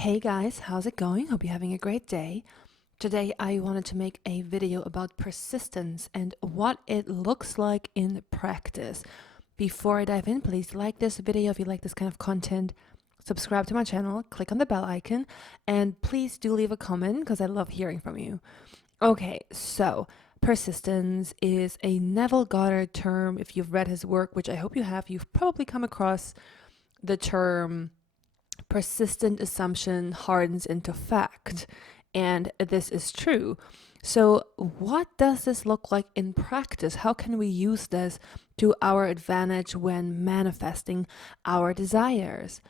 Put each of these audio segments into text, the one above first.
Hey guys, how's it going? Hope you're having a great day. Today I wanted to make a video about persistence and what it looks like in practice. Before I dive in, please like this video if you like this kind of content. Subscribe to my channel, click on the bell icon, and please do leave a comment because I love hearing from you. Okay, so persistence is a Neville Goddard term. If you've read his work, which I hope you have, you've probably come across the term persistent assumption hardens into fact. And this is true. So, what does this look like in practice? How can we use this to our advantage when manifesting our desires?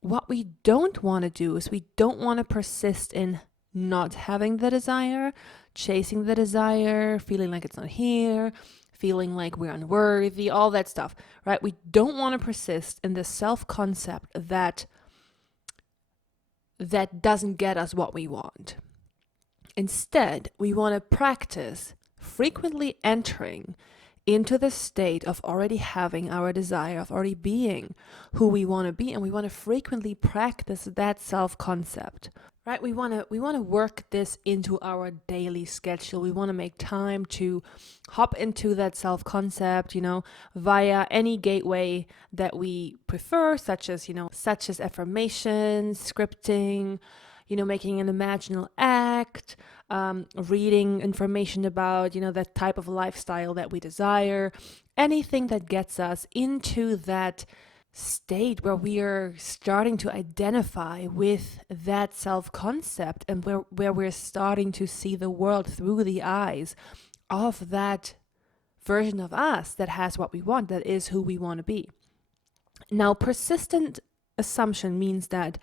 What we don't want to do is we don't want to persist in not having the desire, chasing the desire, feeling like it's not here, feeling like we're unworthy, all that stuff, right? We don't want to persist in the self-concept that doesn't get us what we want. Instead, we want to practice frequently entering into the state of already having our desire, of already being who we want to be, and we want to frequently practice that self-concept. Right? We want to work this into our daily schedule. We want to make time to hop into that self-concept, via any gateway that we prefer, such as affirmations, scripting, making an imaginal act, reading information about, the type of lifestyle that we desire, anything that gets us into that state where we are starting to identify with that self-concept and where we're starting to see the world through the eyes of that version of us that has what we want, that is who we want to be. Now, persistent assumption means that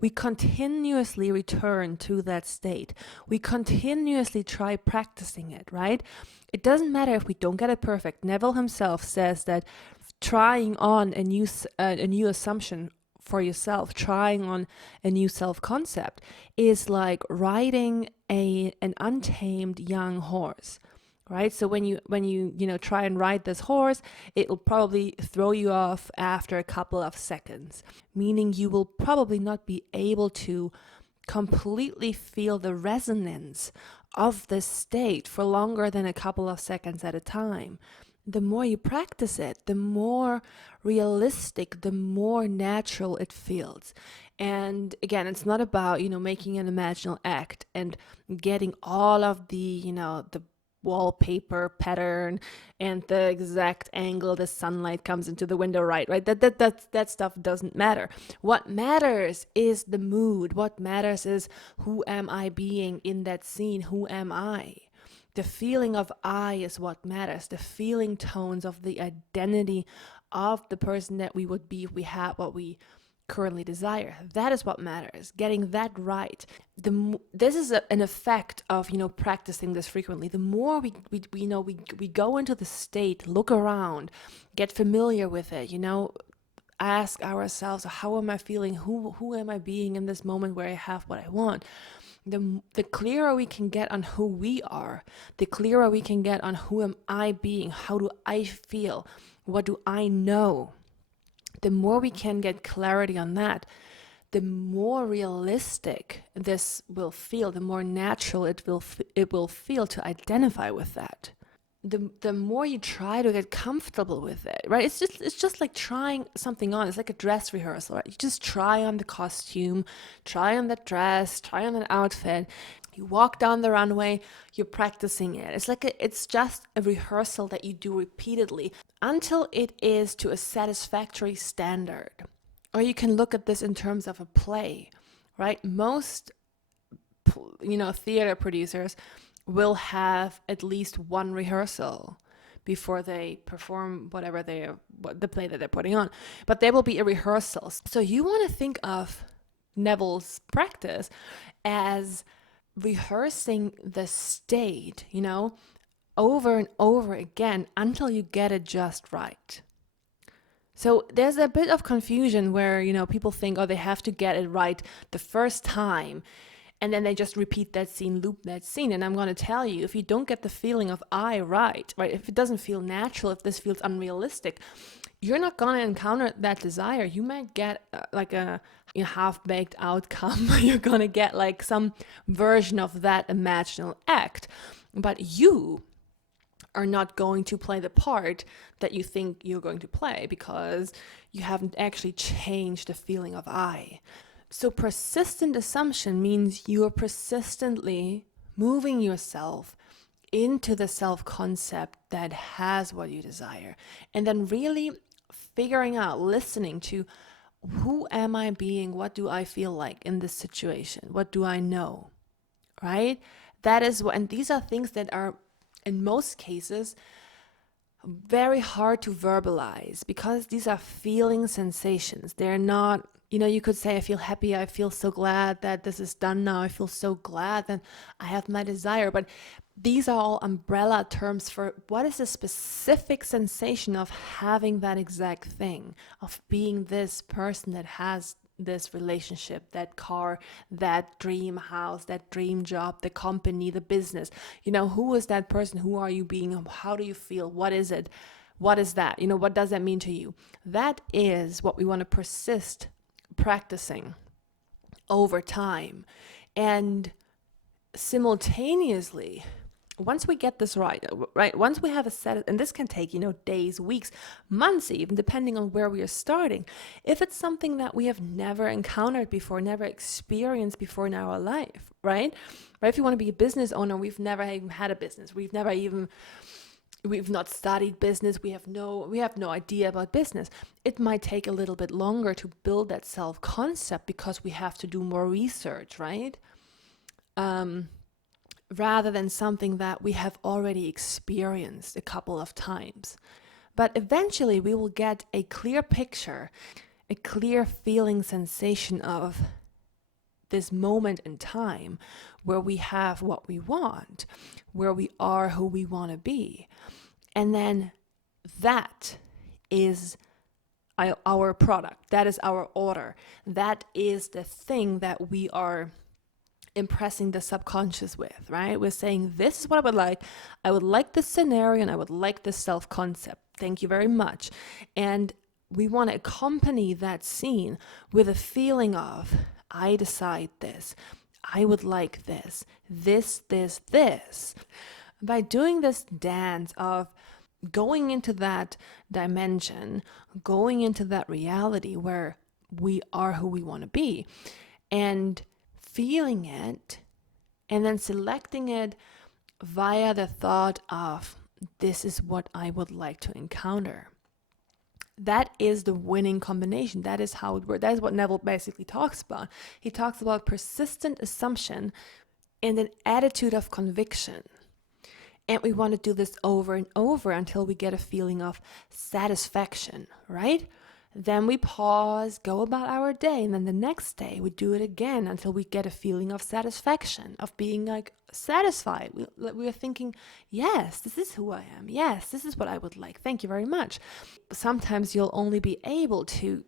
we continuously return to that state. We continuously try practicing it, right? It doesn't matter if we don't get it perfect. Neville himself says that trying on a new assumption for yourself, trying on a new self-concept is like riding an untamed young horse. Right? So when you try and ride this horse, it will probably throw you off after a couple of seconds, meaning you will probably not be able to completely feel the resonance of this state for longer than a couple of seconds at a time. The more you practice it, the more realistic, the more natural it feels. And again, it's not about, making an imaginal act and getting all of the wallpaper pattern and the exact angle the sunlight comes into the window, right? That stuff doesn't matter. What matters is the mood. What matters is, who am I being in that scene? Who am I? The feeling of I is what matters. The feeling tones of the identity of the person that we would be if we had what we currently desire. That is what matters. Getting that right. This is an effect of practicing this frequently. The more we go into the state, look around, get familiar with it. Ask ourselves, how am I feeling? Who am I being in this moment where I have what I want? The clearer we can get on who we are, the clearer we can get on who am I being, how do I feel, what do I know, the more we can get clarity on that, the more realistic this will feel, the more natural it will feel to identify with that. The more you try to get comfortable with it, right? It's just like trying something on. It's like a dress rehearsal, right? You just try on the costume, try on that dress, try on an outfit. You walk down the runway, you're practicing it. It's just a rehearsal that you do repeatedly until it is to a satisfactory standard. Or you can look at this in terms of a play, right? Most theater producers will have at least one rehearsal before they perform the play that they're putting on. But there will be a rehearsal. So you want to think of Neville's practice as rehearsing the state, over and over again until you get it just right. So there's a bit of confusion where, people think, oh, they have to get it right the first time. And then they just repeat that scene, loop that scene. And I'm going to tell you, if you don't get the feeling of I right, if it doesn't feel natural, if this feels unrealistic, you're not going to encounter that desire. You might get like a half-baked outcome. You're going to get like some version of that imaginal act, but you are not going to play the part that you think you're going to play, because you haven't actually changed the feeling of I. So persistent assumption means you're persistently moving yourself into the self-concept that has what you desire, and then really figuring out, listening to, who am I being? What do I feel like in this situation? What do I know? Right? That is what, and these are things that are, in most cases, very hard to verbalize, because these are feeling sensations. They're not, you could say, I feel happy, I feel so glad that this is done now, I feel so glad that I have my desire. But these are all umbrella terms for what is the specific sensation of having that exact thing, of being this person that has this relationship, that car, that dream house, that dream job, the company, the business. Who is that person? Who are you being? How do you feel? What is it? What is that? What does that mean to you? That is what we want to persist practicing over time. And simultaneously, once we get this right, once we have a set, and this can take, days, weeks, months even, depending on where we are starting. If it's something that we have never encountered before, never experienced before in our life, right? If you want to be a business owner, we've never even had a business. We've not studied business. We have no idea about business. It might take a little bit longer to build that self-concept, because we have to do more research, right? Rather than something that we have already experienced a couple of times. But eventually we will get a clear picture, a clear feeling sensation of this moment in time where we have what we want, where we are who we want to be. And then that is our product. That is our order. That is the thing that we are impressing the subconscious with, right? We're saying, this is what I would like. I would like this scenario, and I would like this self-concept. Thank you very much. And we want to accompany that scene with a feeling of, I decide this. I would like this. This. By doing this dance of going into that dimension, going into that reality where we are who we want to be, and feeling it, and then selecting it via the thought of, this is what I would like to encounter. That is the winning combination. That is how it works. That is what Neville basically talks about. He talks about persistent assumption and an attitude of conviction. And we want to do this over and over until we get a feeling of satisfaction, right? Then we pause, go about our day, and then the next day we do it again until we get a feeling of satisfaction, of being like satisfied. We're thinking, yes, this is who I am. Yes, this is what I would like. Thank you very much. Sometimes you'll only be able to,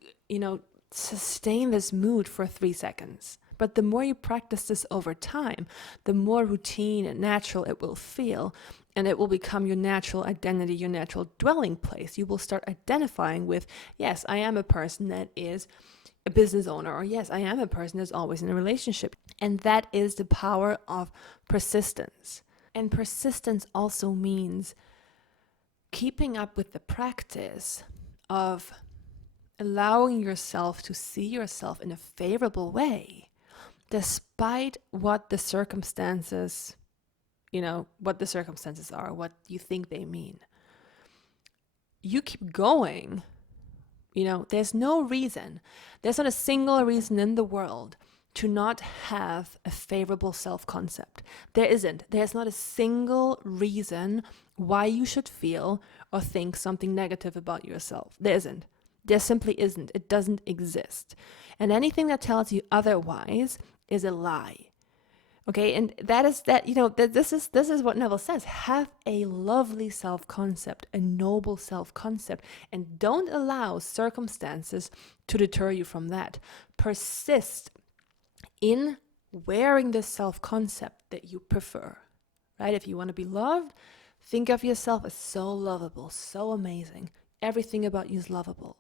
sustain this mood for 3 seconds. But the more you practice this over time, the more routine and natural it will feel, and it will become your natural identity, your natural dwelling place. You will start identifying with, yes, I am a person that is a business owner, or yes, I am a person that's always in a relationship. And that is the power of persistence. And persistence also means keeping up with the practice of allowing yourself to see yourself in a favorable way, despite what the circumstances, what the circumstances are, what you think they mean. You keep going. There's no reason, there's not a single reason in the world to not have a favorable self-concept. There isn't. There's not a single reason why you should feel or think something negative about yourself. There isn't. There simply isn't. It doesn't exist. And anything that tells you otherwise is a lie. Okay, and this is what Neville says. Have a lovely self-concept, a noble self-concept, and don't allow circumstances to deter you from that. Persist in wearing the self-concept that you prefer, right? If you want to be loved, think of yourself as so lovable, so amazing. everything about you is lovable.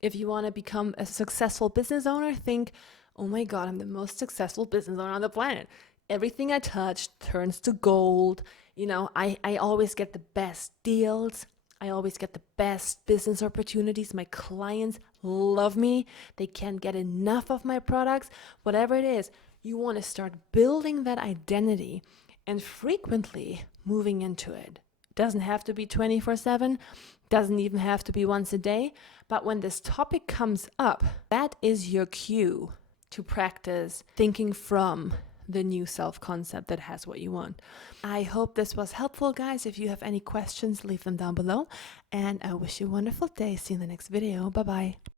If you want to become a successful business owner, think, oh my God, I'm the most successful business owner on the planet. Everything I touch turns to gold. I always get the best deals. I always get the best business opportunities. My clients love me. They can't get enough of my products. Whatever it is, you want to start building that identity and frequently moving into it. It doesn't have to be 24/7, doesn't even have to be once a day, but when this topic comes up, that is your cue to practice thinking from the new self-concept that has what you want. I hope this was helpful, guys. If you have any questions, leave them down below, and I wish you a wonderful day. See you in the next video. Bye-bye.